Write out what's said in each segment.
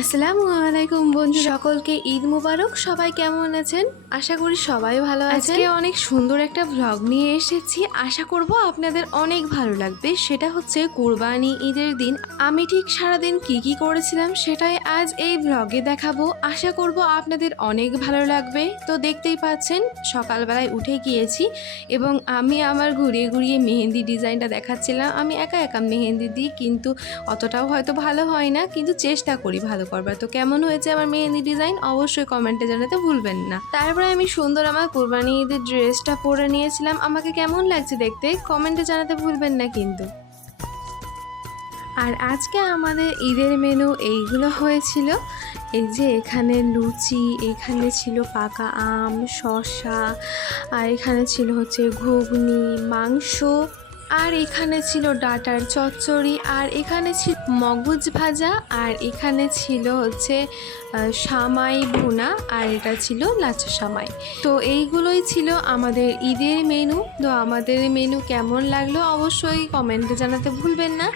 আসসালামু আলাইকুম বন্ধু সকলকে ঈদ মুবারক। সবাই কেমন আছেন? আশা করি সবাই ভালো আছেন। আজকে অনেক সুন্দর একটা ভ্লগ নিয়ে এসেছি, আশা করব আপনাদের অনেক ভালো লাগবে। সেটা হচ্ছে কুরবানি ঈদের দিন আমি ঠিক সারাদিন কি করেছিলাম সেটাই আজ এই ভ্লগে দেখাবো। আশা করব আপনাদের অনেক ভালো লাগবে। তো দেখতেই পাচ্ছেন সকালবেলায় উঠে গিয়েছি এবং আমি আমার ঘুরিয়ে ঘুরিয়ে মেহেন্দি ডিজাইনটা দেখাচ্ছিলাম। আমি একা একা মেহেন্দি দিই, কিন্তু অতটাও হয়তো ভালো হয় না, কিন্তু চেষ্টা করি ভালো করবার। তো কেমন হয়েছে আমার মেহেন্দি ডিজাইন অবশ্যই কমেন্টে জানাতে ভুলবেন না। তারপরে আমি সুন্দর আমার কুরবানি ঈদের ড্রেসটা পরে নিয়েছিলাম। আমাকে কেমন লাগছে দেখতে কমেন্টে জানাতে ভুলবেন না কিন্তু। আর আজকে আমাদের ঈদের মেনু এইগুলো হয়েছিল। এই যে এখানে লুচি, এখানে ছিল পাকা আম, শসা, আর এখানে ছিল হচ্ছে ঘুগনি, মাংস, আর এখানে ছিল ডাটার চচ্চড়ি, আর এখানে ছিল মগজ ভাজা, আর এখানে ছিল হচ্ছে সামাই ভুনা, আর এটা ছিল লাচ্ছা সামাই। তো এইগুলোই ছিল আমাদের ঈদের মেনু। তো আমাদের মেনু কেমন লাগলো অবশ্যই কমেন্টে জানাতে ভুলবেন না।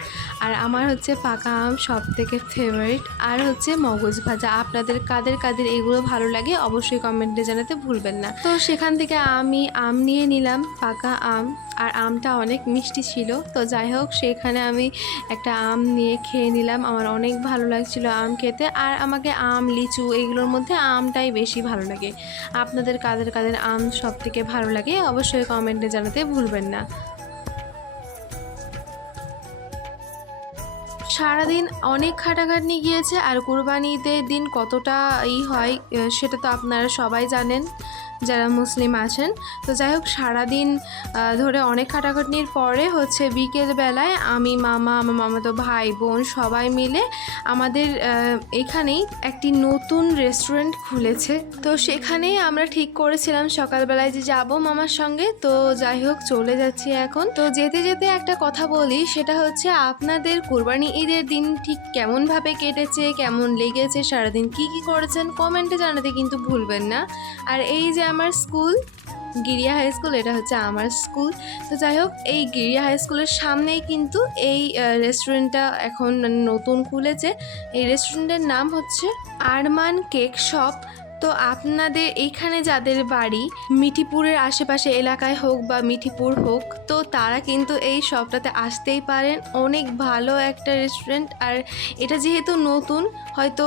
আর আমার হচ্ছে পাকা আম সব থেকে ফেভারিট, আর হচ্ছে মগজ ভাজা। আপনাদের কাদের কাদের এগুলো ভালো লাগে অবশ্যই কমেন্টে জানাতে ভুলবেন না। তো সেখান থেকে আমি আম নিয়ে নিলাম, পাকা আম, আর আমটা অনেক মিষ্টি ছিল। তো যাই হোক, সেখানে আমি একটা আম নিয়ে খেয়ে নিলাম। আমার অনেক ভালো লাগছিল আম খেতে। আর আমাকে আম, লিচু এগুলোর মধ্যে আমটাই বেশি ভালো লাগে। আপনাদের কাদের কাদের আম সব থেকে ভালো লাগে অবশ্যই কমেন্টে জানাতে ভুলবেন না। সারাদিন অনেক খাটাখাটনি গিয়েছে, আর কুরবানি ঈদের দিন কতটা হয় সেটা তো আপনারা সবাই জানেন যারা মুসলিম আছেন। তো যাই হোক, সারাদিন ধরে অনেক খাটাখাটনির পরে হচ্ছে বিকেলবেলায় আমি, মামা, আমার মামাতো ভাই বোন সবাই মিলে আমাদের এখানেই একটি নতুন রেস্টুরেন্ট খুলেছে। তো সেখানেই আমরা ঠিক করেছিলাম সকালবেলায় যে যাব মামার সঙ্গে। তো যাই হোক, চলে যাচ্ছি এখন। তো যেতে যেতে একটা কথা বলি, সেটা হচ্ছে আপনাদের কুরবানি ঈদের দিন ঠিক কেমনভাবে কেটেছে, কেমন লেগেছে, সারাদিন কি করেছেন কমেন্টে জানাতে কিন্তু ভুলবেন না। আর এই যে আমার স্কুল, গিরিয়া হাই স্কুল, এটা হচ্ছে আমার স্কুল। তো যাই হোক, এই গিরিয়া হাই স্কুলের সামনেই কিন্তু এই রেস্টুরেন্টটা এখন নতুন খুলেছে। এই রেস্টুরেন্টের নাম হচ্ছে আরমান কেক শপ। তো আপনাদের এইখানে যাদের বাড়ি মিঠিপুরের আশেপাশে এলাকায় হোক বা মিঠিপুর হোক, তো তারা কিন্তু এই শপটাতে আসতেই পারেন। অনেক ভালো একটা রেস্টুরেন্ট। আর এটা যেহেতু নতুন, হয়তো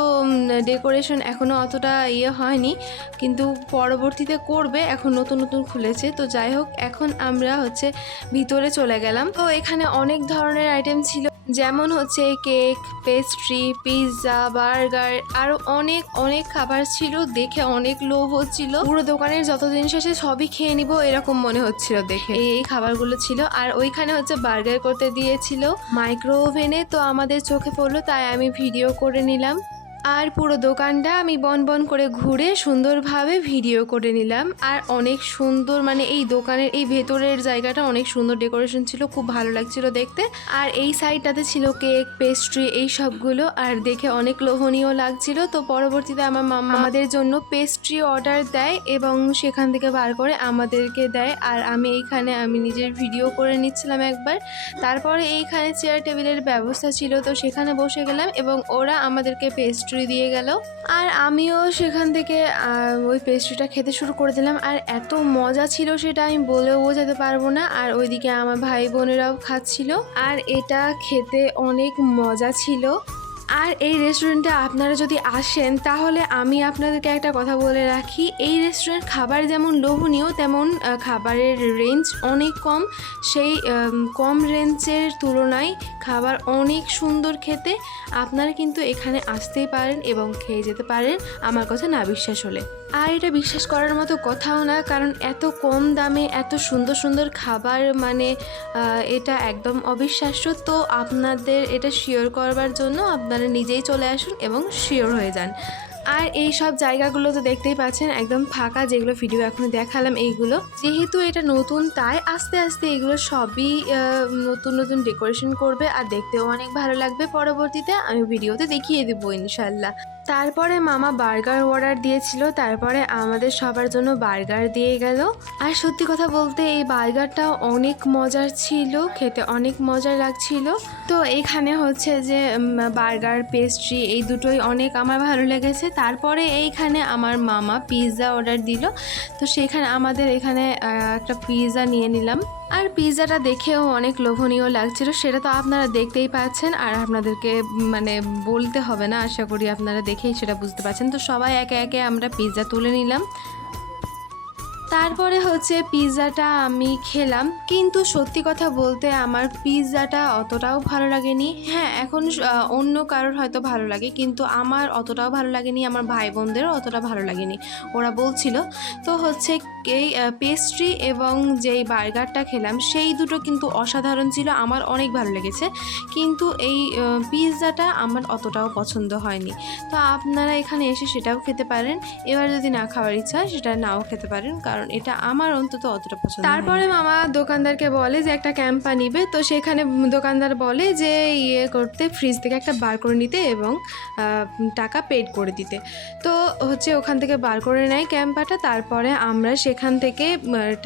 ডেকোরেশন এখনও অতটা হয়নি, কিন্তু পরবর্তীতে করবে, এখন নতুন নতুন খুলেছে। তো যাই হোক, এখন আমরা হচ্ছে ভিতরে চলে গেলাম। তো এখানে অনেক ধরনের আইটেম ছিল, যেমন হচ্ছে কেক, পেস্ট্রি, পিৎজা, বার্গার, আরও অনেক অনেক খাবার ছিল। দেখে অনেক লোভ হচ্ছিল, পুরো দোকানের যত জিনিস আছে সবই খেয়ে নিব এরকম মনে হচ্ছিল দেখে। এই খাবারগুলো ছিল। আর ওইখানে হচ্ছে বার্গার করতে দিয়েছিল মাইক্রো ওভেনে। তো আমাদের চোখে পড়লো, তাই আমি ভিডিও করে নিলাম। আর পুরো দোকানটা আমি বন বন করে ঘুরে সুন্দরভাবে ভিডিও করে নিলাম। আর অনেক সুন্দর, মানে এই দোকানের এই ভেতরের জায়গাটা অনেক সুন্দর ডেকোরেশন ছিল, খুব ভালো লাগছিল দেখতে। আর এই সাইডটাতে ছিল কেক, পেস্ট্রি, এই সবগুলো, আর দেখে অনেক লোভনীয় লাগছিল। তো পরবর্তীতে আমার মামা আমাদের জন্য পেস্ট্রি অর্ডার দেয় এবং সেখান থেকে বার করে আমাদেরকে দেয়। আর আমি নিজের ভিডিও করে নিচ্ছিলাম একবার। তারপরে এইখানে চেয়ার টেবিলের ব্যবস্থা ছিল, তো সেখানে বসে গেলাম এবং ওরা আমাদেরকে পেস্ট্রি দিয়ে গেল। আর আমিও সেখান থেকে ওই পেস্ট্রিটা খেতে শুরু করে দিলাম। আর এত মজা ছিল সেটা আমি বলেও বোঝাতে পারবো না। আর ওইদিকে আমার ভাই বোনেরাও খাচ্ছিল, আর এটা খেতে অনেক মজা ছিল। আর এই রেস্টুরেন্টে আপনারা যদি আসেন, তাহলে আমি আপনাদেরকে একটা কথা বলে রাখি, এই রেস্টুরেন্ট খাবার যেমন লোভনীয়, তেমন খাবারের রেঞ্জ অনেক কম। সেই কম রেঞ্জের তুলনায় খাবার অনেক সুন্দর খেতে। আপনারা কিন্তু এখানে আসতেই পারেন এবং খেয়ে যেতে পারেন, আমার কথা না বিশ্বাস হলে। আর এটা বিশ্বাস করার মতো কথাও না, কারণ এত কম দামে এত সুন্দর সুন্দর খাবার, মানে এটা একদম অবিশ্বাস্য। তো আপনাদের এটা শিওর করবার জন্য আপনারা নিজেই চলে আসুন এবং শিওর হয়ে যান। আর এই সব জায়গাগুলো তো দেখতেই পাচ্ছেন একদম ফাঁকা, যেগুলো ভিডিও এখন দেখালাম এইগুলো। যেহেতু এটা নতুন, তাই আস্তে আস্তে এগুলো সবই নতুন নতুন ডেকোরেশন করবে, আর দেখতেও অনেক ভালো লাগবে। পরবর্তীতে আমি ভিডিওতে দেখিয়ে দেবো ইনশাল্লাহ। তারপরে মামা বার্গার অর্ডার দিয়েছিল, তারপরে আমাদের সবার জন্য বার্গার দিয়ে গেল। আর সত্যি কথা বলতে এই বার্গারটা অনেক মজার ছিল, খেতে অনেক মজার লাগছিল। তো এখানে হচ্ছে যে বার্গার পেস্ট্রি এই দুটোই অনেক আমার ভালো লেগেছে। তারপরে এইখানে আমার মামা পিৎজা অর্ডার দিল, তো সেখানে আমাদের এখানে একটা পিৎজা নিয়ে নিলাম। আর পিৎজাটা দেখেও অনেক লোভনীয় লাগছিল, সেটা তো আপনারা দেখতেই পাচ্ছেন আর আপনাদেরকে মানে বলতে হবে না, আশা করি আপনারা দেখেই সেটা বুঝতে পারছেন। তো সবাই একে একে আমরা পিৎজা তুলে নিলাম। তারপরে হচ্ছে পিৎজাটা আমি খেলাম, কিন্তু সত্যি কথা বলতে আমার পিৎজাটা অতটাও ভালো লাগেনি। হ্যাঁ, এখন অন্য কারোর হয়তো ভালো লাগে, কিন্তু আমার অতটাও ভালো লাগেনি, আমার ভাই বোনদেরও অতটা ভালো লাগেনি, ওরা বলছিল। তো হচ্ছে এই পেস্ট্রি এবং যেই বার্গারটা খেলাম সেই দুটো কিন্তু অসাধারণ ছিল, আমার অনেক ভালো লেগেছে। কিন্তু এই পিৎজাটা আমার অতটাও পছন্দ হয়নি। তো আপনারা এখানে এসে সেটাও খেতে পারেন, এবার যদি না খাওয়ার ইচ্ছা হয় সেটা নাও খেতে পারেন, কারণ এটা আমার অন্তত অতটা পছন্দ। তারপরে মামা দোকানদারকে বলে যে একটা ক্যাম্পা নিবে, তো সেখানে দোকানদার বলে যে ইয়ে করতে, ফ্রিজ থেকে একটা বার করে নিতে এবং টাকা পেড করে দিতে। তো হচ্ছে ওখান থেকে বার করে নেয় ক্যাম্পাটা, তারপরে আমরা সেখান থেকে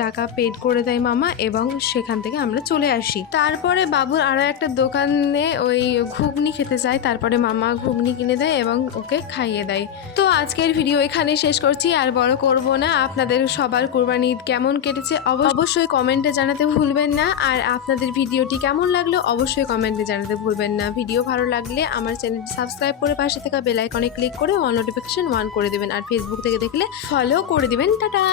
টাকা পেড করে দেয় মামা এবং সেখান থেকে আমরা চলে আসি। তারপরে বাবুর আরও একটা দোকানে ওই ঘুগনি খেতে চায়, তারপরে মামা ঘুগনি কিনে দেয় এবং ওকে খাইয়ে দেয়। তো আজকের ভিডিও এখানে শেষ করছি, আর বড় করব না। আপনাদের সবার কুরবানি ঈদ কেমন কেটেছে অবশ্যই কমেন্টে জানাতে ভুলবেন না, আর আপনাদের ভিডিওটি কেমন লাগলো অবশ্যই কমেন্টে জানাতে ভুলবেন না। ভিডিও ভালো লাগলে আমার চ্যানেলটি সাবস্ক্রাইব করে পাশে থাকা বেল আইকনে ক্লিক করে অল নোটিফিকেশন অন করে দেবেন, আর ফেসবুক থেকে দেখলে ফলো করে দেবেন। টাটা।